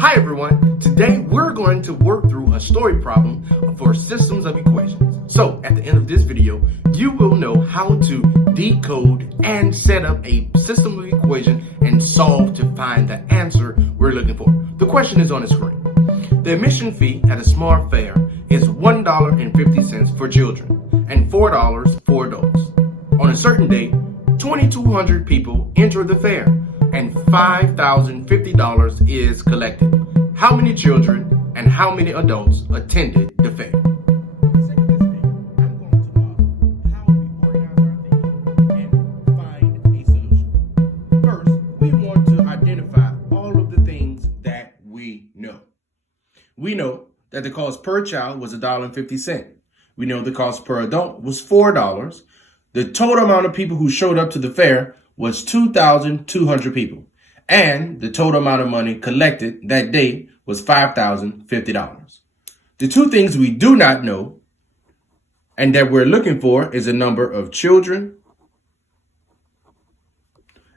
Hi everyone, today we're going to work through a story problem for systems of equations. So at the end of this video, you will know how to decode and set up a system of equation and solve to find the answer we're looking for. The question is on the screen. The admission fee at a small fair is $1.50 for children and $4 for adults. On a certain day, 2,200 people enter the fair and $5,050 is collected. How many children and how many adults attended the fair? For the sake of this video, I'm going to model how we organize our thinking and find a solution. First, we want to identify all of the things that we know. We know that the cost per child was $1.50. We know the cost per adult was $4. The total amount of people who showed up to the fair was 2,200 people. And the total amount of money collected that day was $5,050. The two things we do not know and that we're looking for is the number of children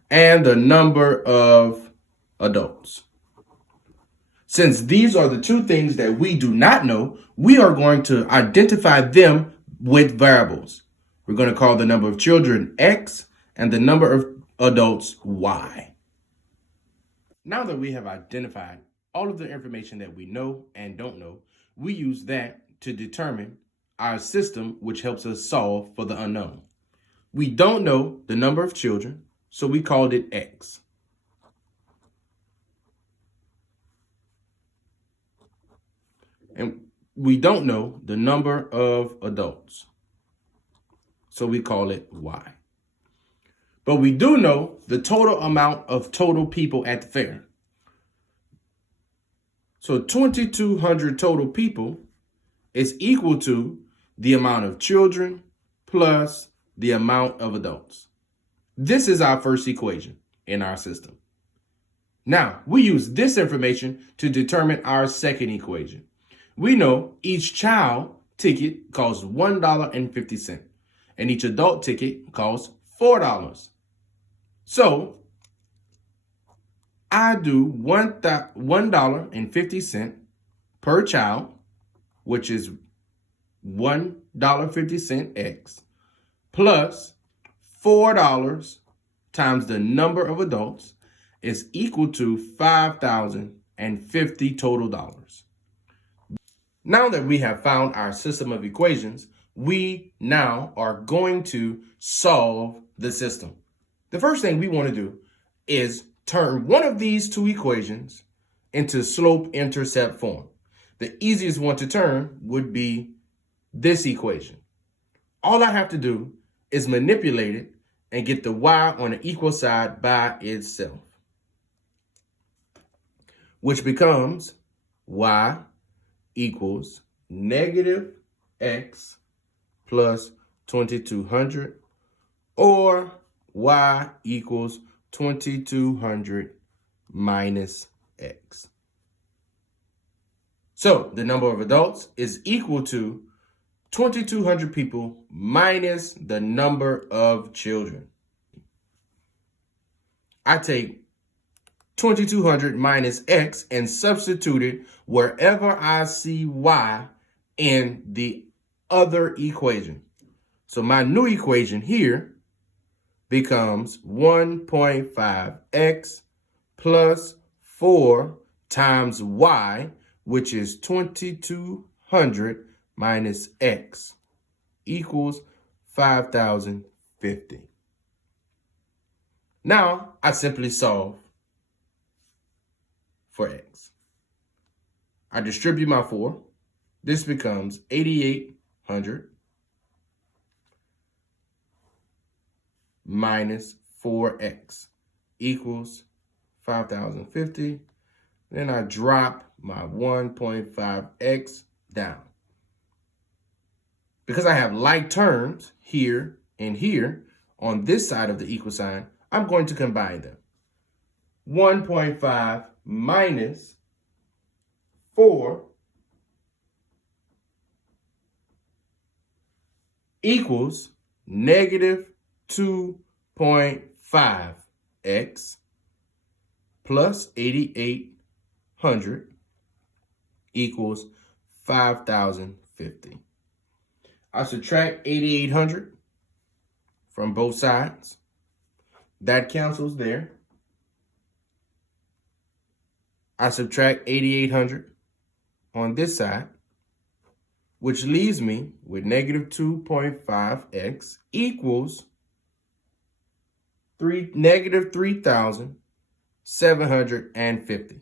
and the number of adults. Since these are the two things that we do not know, we are going to identify them with variables. We're going to call the number of children X and the number of adults Y. Now that we have identified all of the information that we know and don't know, we use that to determine our system, which helps us solve for the unknown. We don't know the number of children, so we called it X. And we don't know the number of adults, so we call it Y. But we do know the total amount of total people at the fair. So 2,200 total people is equal to the amount of children plus the amount of adults. This is our first equation in our system. Now, we use this information to determine our second equation. We know each child ticket costs $1.50 and each adult ticket costs $4. So I do $1.50 per child, which is $1.50 X, plus $4 times the number of adults is equal to $5,050 total dollars. Now that we have found our system of equations, we now are going to solve the system. The first thing we want to do is turn one of these two equations into slope-intercept form. The easiest one to turn would be this equation. All I have to do is manipulate it and get the y on the equal side by itself, which becomes y equals negative x plus 2,200, or y equals 2,200 minus x. So the number of adults is equal to 2,200 people minus the number of children. I take 2,200 minus x and substitute it wherever I see y in the other equation. So my new equation here becomes 1.5x plus 4 times y, which is 2,200 minus x, equals 5,050. Now I simply solve for x. I distribute my 4. This becomes 8,800 minus 4x equals 5,050. Then I drop my 1.5x down. Because I have like terms here and here on this side of the equal sign, I'm going to combine them. 1.5 minus 4 equals negative 2.5x plus 8,800 equals 5,050. I subtract 8,800 from both sides. That cancels there. I subtract 8,800 on this side, which leaves me with negative 2.5x equals negative 3,750.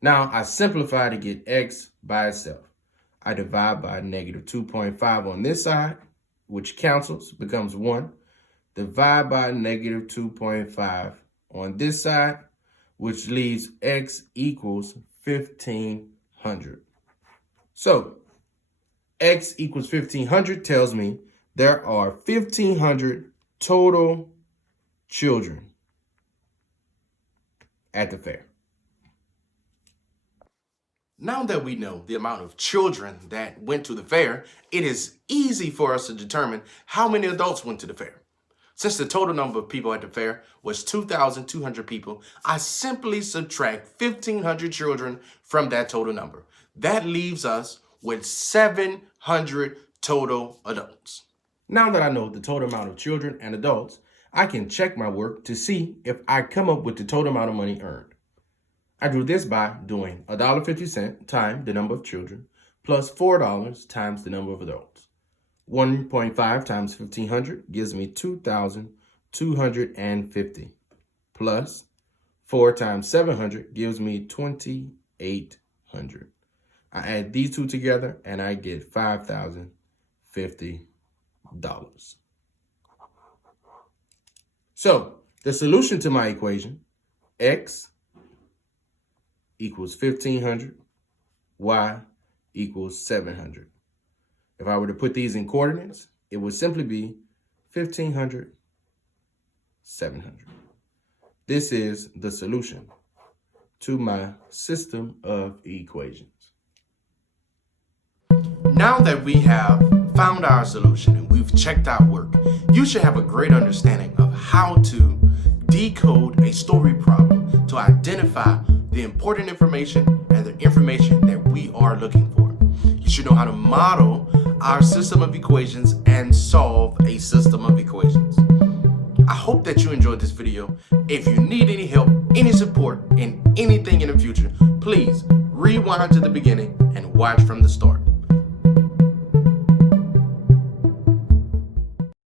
Now I simplify to get x by itself. I divide by negative 2.5 on this side, which cancels, becomes 1. Divide by negative 2.5 on this side, which leaves x equals 1,500. So x equals 1,500 tells me there are 1,500 total children at the fair. Now that we know the amount of children that went to the fair, it is easy for us to determine how many adults went to the fair. Since the total number of people at the fair was 2,200 people, I simply subtract 1,500 children from that total number. That leaves us with 700 total adults. Now that I know the total amount of children and adults, I can check my work to see if I come up with the total amount of money earned. I do this by doing $1.50 times the number of children plus $4 times the number of adults. 1.5 times 1,500 gives me 2,250 plus 4 times 700 gives me 2,800. I add these two together and I get $5,050. So the solution to my equation, x equals 1,500, y equals 700. If I were to put these in coordinates, it would simply be 1,500, 700. This is the solution to my system of equations. Now that we have found our solution and we've checked our work, you should have a great understanding of how to decode a story problem to identify the important information and the information that we are looking for. You should know how to model our system of equations and solve a system of equations. I hope that you enjoyed this video. If you need any help, any support in anything in the future, please rewind to the beginning and watch from the start.